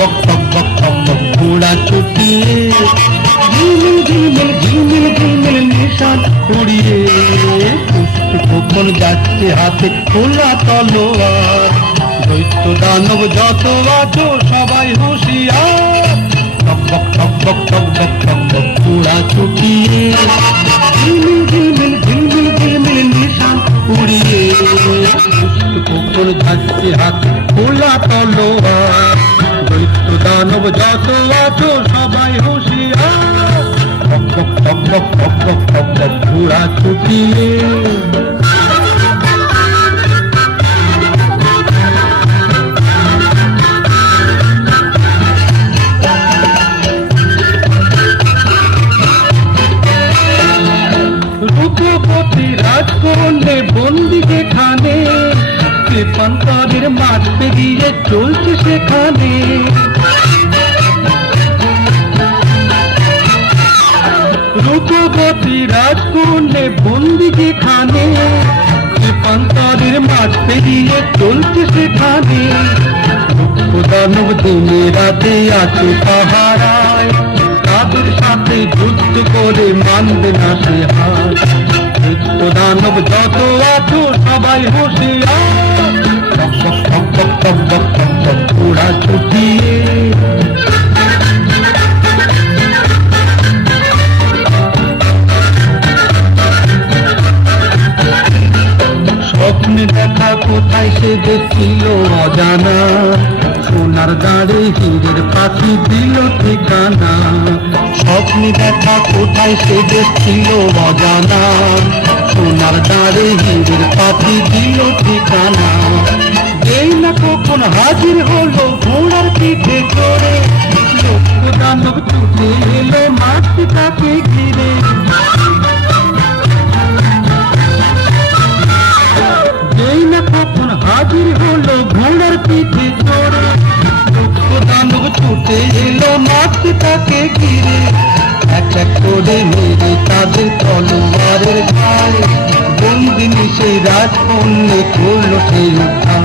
বক টক বক টক বক ঘোড়া ছুটিয়ে ঝিলমিল ঝিলমিল ঝিলমিল ঝিলমিল নিশান উড়িয়ে পুষ্প কখন যাচ্ছে হাতে খোলা তলোয়ার দৈত্য দানব যত আছো সবাই হুঁশিয়ার টক বক টক বক টক বক টক বক ঘোড়া ছুটিয়ে ঝিলমিল ঝিলমিল ঝিলমিল ঝিলমিল নিশান উড়িয়ে পুষ্প কখন যাচ্ছে হাতে খোলা তলোয়ার দৈত্য দানব যত আছো সবাই হুঁশিয়ার টক বক টক বক টক বক টক বক ঘোড়া ছুটিয়ে রূপবতী রাজকন্যে বন্দি যেখানে কৃপান্তরের মাঠ পেরিয়ে চলছে সেখানে রূপবতী রাজকন্যে বন্দি যেখানে কৃপান্তরের মাঠ পেরিয়ে চলছে সেখানে দানব দিনে রাতে আছে পাহারায় তাদের সাথে যুদ্ধ করে মানবে না সে হার দৈত্য দানব যত আছো সবাই হুঁশিয়ার টক বক টক বক টক বক টক বক ঘোড়া ছুটিয়ে স্বপ্নে দেখা কোথায় সে দেখছিল অজানা সোনার দাঁড়ে হীরের পাখি দিল ঠিকানা স্বপ্নে দেখা কোথায় সে দেখছিল অজানা সোনার দাঁড়ে হীরের পাখি দিল ঠিকানা এই না কখন হাজির হলো ঘোড়ার পিঠে চড়ে লক্ষ্য দানব ছুটে এলো মাটি তাকে ঘিরে এই না কখন হাজির হলো ঘোড়ার পিঠে চড়ে লক্ষ্য দানব ছুটে এলো মাটি তাকে ঘিরে এক এক করে মেরে তাদের তলোয়ারের ঘায়ে বন্দিনী সেই রাজকন্যে করল সেই উদ্ধার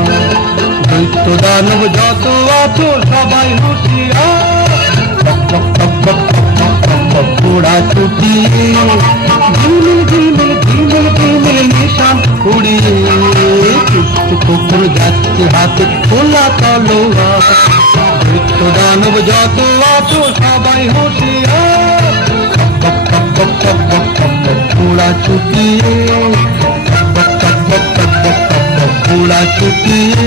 দৈত্য দানব যত আছো সবাই হুঁশিয়ার টক বক টক বক টক বক টক বক ঘোড়া ছুটিয়ে ঝিলমিল ঝিলমিল ঝিলমিল ঝিলমিল নিশান উড়িয়ে পুষ্প কখন যাচ্ছে হাতে খোলা তলোয়ার দৈত্য দানব যত আছো সবাই হুঁশিয়ার টক বক টক বক টক বক টক বক ঘোড়া ছুটিয়ে টক বক টক বক টক বক টক বক ঘোড়া ছুটিয়ে